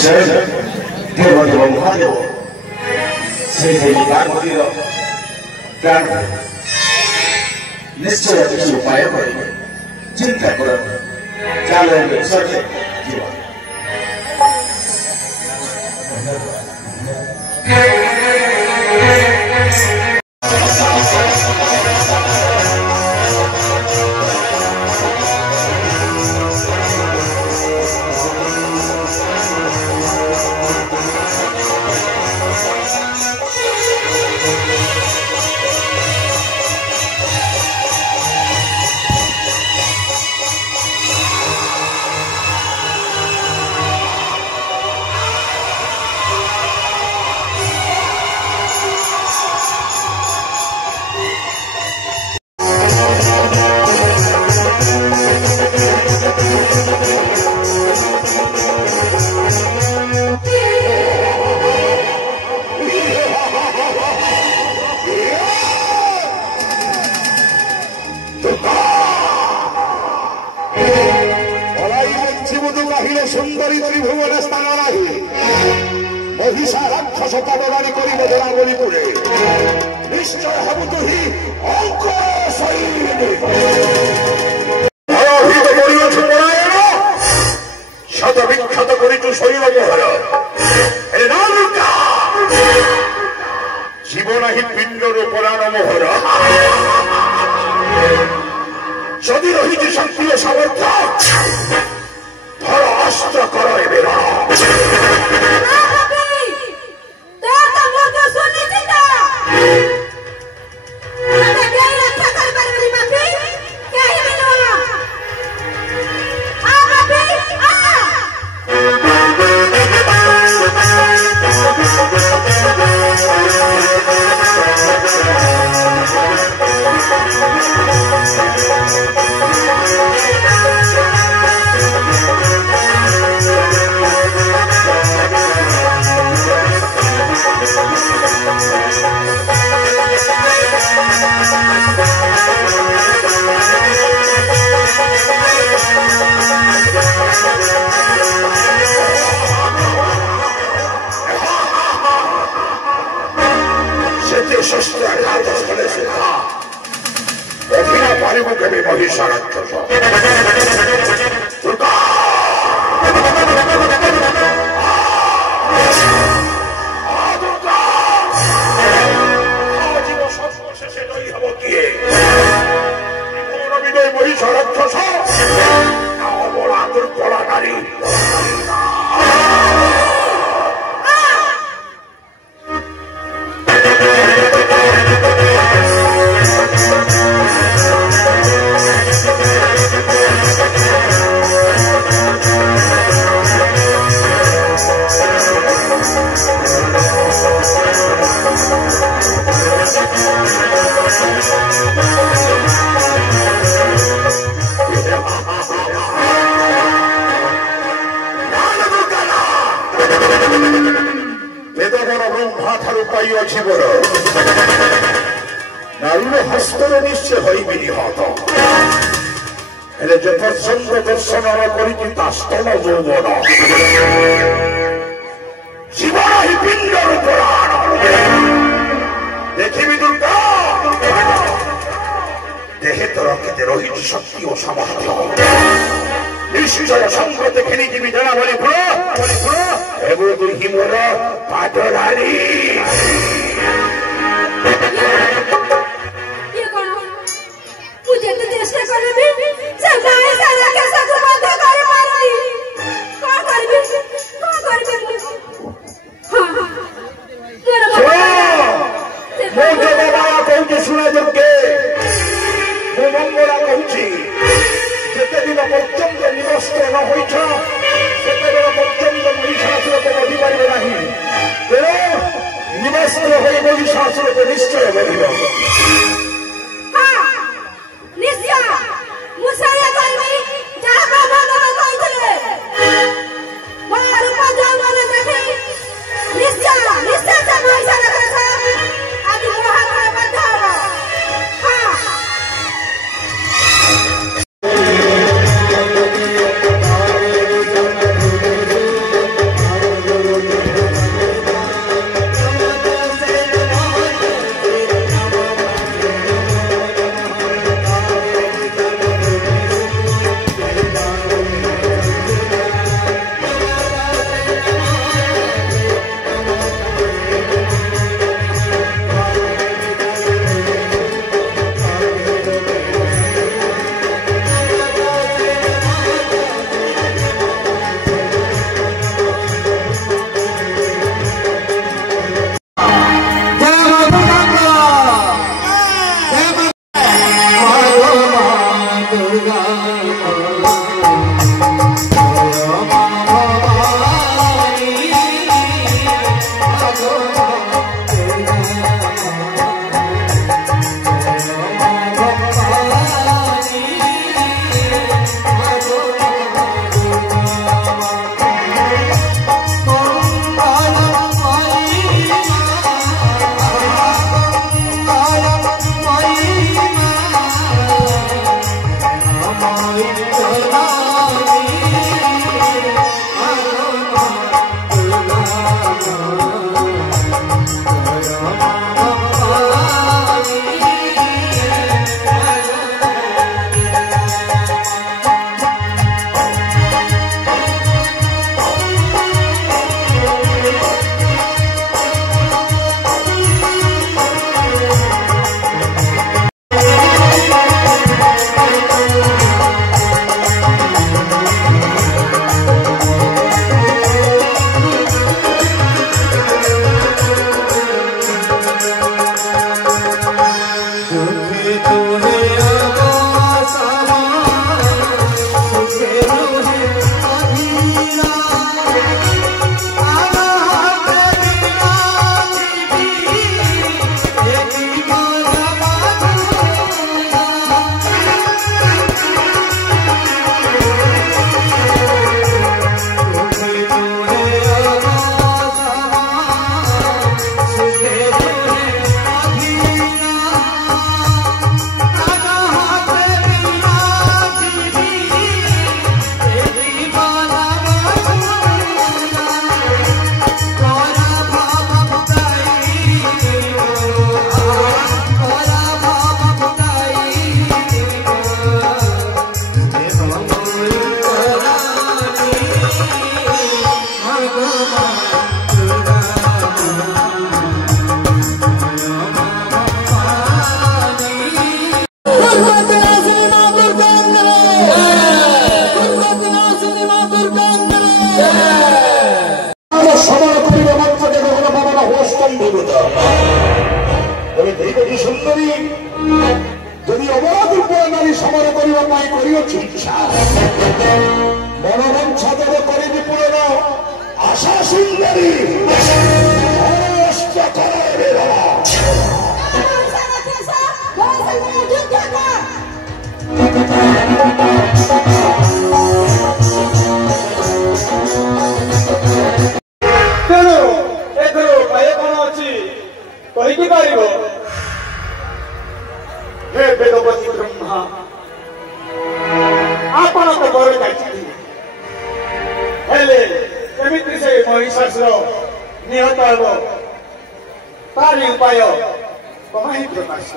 स्वयं देवदेव महादेव से पार्वती प्राण निश्चय किसी उपाय करेंगे चिंता कर चलो सत्य जीवन सुंदरी त्रिभुवन स्थान नहीं महिषा राक्षस पटरानी कर धरावलीपुरे निश्चय हबु तुही अंक शत विख्यात करू शैलमोहर जीवन ही पिंडर प्राण मोहर जदि रही शक्ति सामर्थ्य अस्त्र करो मेरा महिषा राक्षस महिषा राक्षस बड़ा दुर्बला नारी जीवन नारी हस्तर निश्चय हो निहत जथाचंद दर्शन स्तन यौवन जीवन ही पिंडर प्राण देखी दुर्गा देहे तोर के रही शक्ति और सामर्थ्य निश्चय संग देखी जी जना बोली फुल दुर्गी मोर पाटरानी शुणा दुर्गे मंगला कहूँ जिते दिन पर्यंत निरस्त्र न होते पर्यंत महिषासुर को बढ़ी पारे ना तेणु निरस्त्र हो महिषासुर को निश्चय बढ़ मनोवंशा देव करी पूरण आशा सुंदरी हे वेदवती ब्रह्मा आपण तो बर जाइछथि हेले केमिति से महिषासुर निहत हो तारी उपाय कमाई प्रकाश